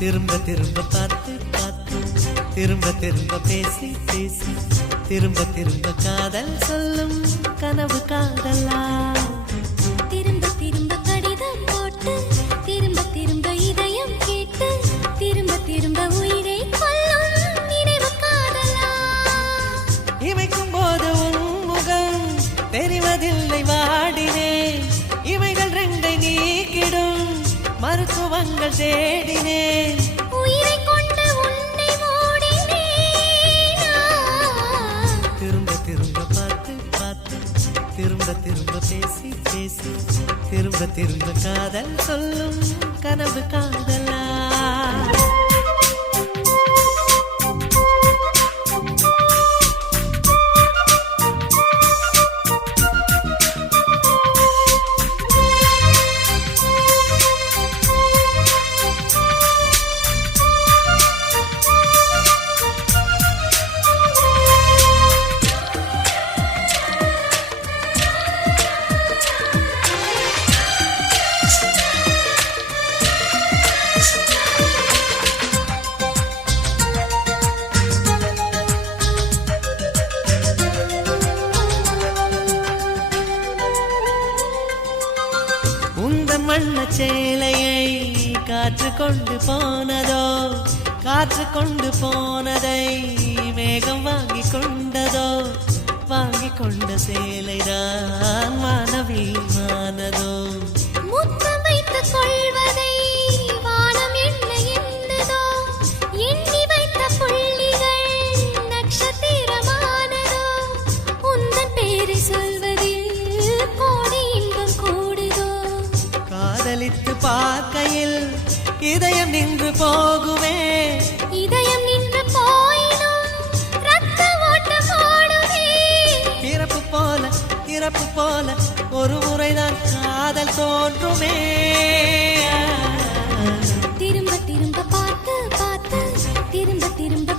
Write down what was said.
திரும்ப திரும்ப பார்த்து பார்த்து திரும்ப திரும்ப பேசி பேசி திரும்ப திரும்ப காதல் சொல்லும் கனவு காதலா திரும்ப திரும்ப கடிதம் போட்டு திரும்ப திரும்ப இதயம் கேட்டு திரும்ப திரும்ப உயிரை கொல்லும் நினைவு காதலா இமைக்கும் போது உன் முகம் தெரிவதில்லை வாடினேன் இவைகள் ரெண்டை நீக்கிடும் மருத்துவங்கள் தேடினேன் உயிரை கொண்டு உன்னை மூடினேன் திரும்ப திரும்ப பார்த்து பார்த்து திரும்ப திரும்ப பேசி பேசி திரும்ப திரும்ப காதல் சொல்லும் கனவு காதலா உந்த மண்ண சேலையை காற்று கொண்டு போனதோ காற்று கொண்டு போனதை மேகம் வாங்கி கொண்டதோ வாங்கி கொண்ட சேலைதான் மானவீமானதோ முத்தம் வைத்துக் கொள்வதை வானம் என்ன எண்ணுதோ எண்ணி வைத்த புள்ளிகள் நட்சத்திரமானதோ உந்தன் பேரை சொல்வதில் கோடி இன்பம் கூடுதோ காதலித்து பார்க்கையில் இதயம் நின்று போகுமே இதயம் நின்று போயினும் ரத்த ஓட்டம் ஓடுமே இறப்பு போல ஒரு முறைதான் காதல் தோன்றுமே திரும்ப திரும்ப பார்த்து பார்த்து திரும்ப திரும்ப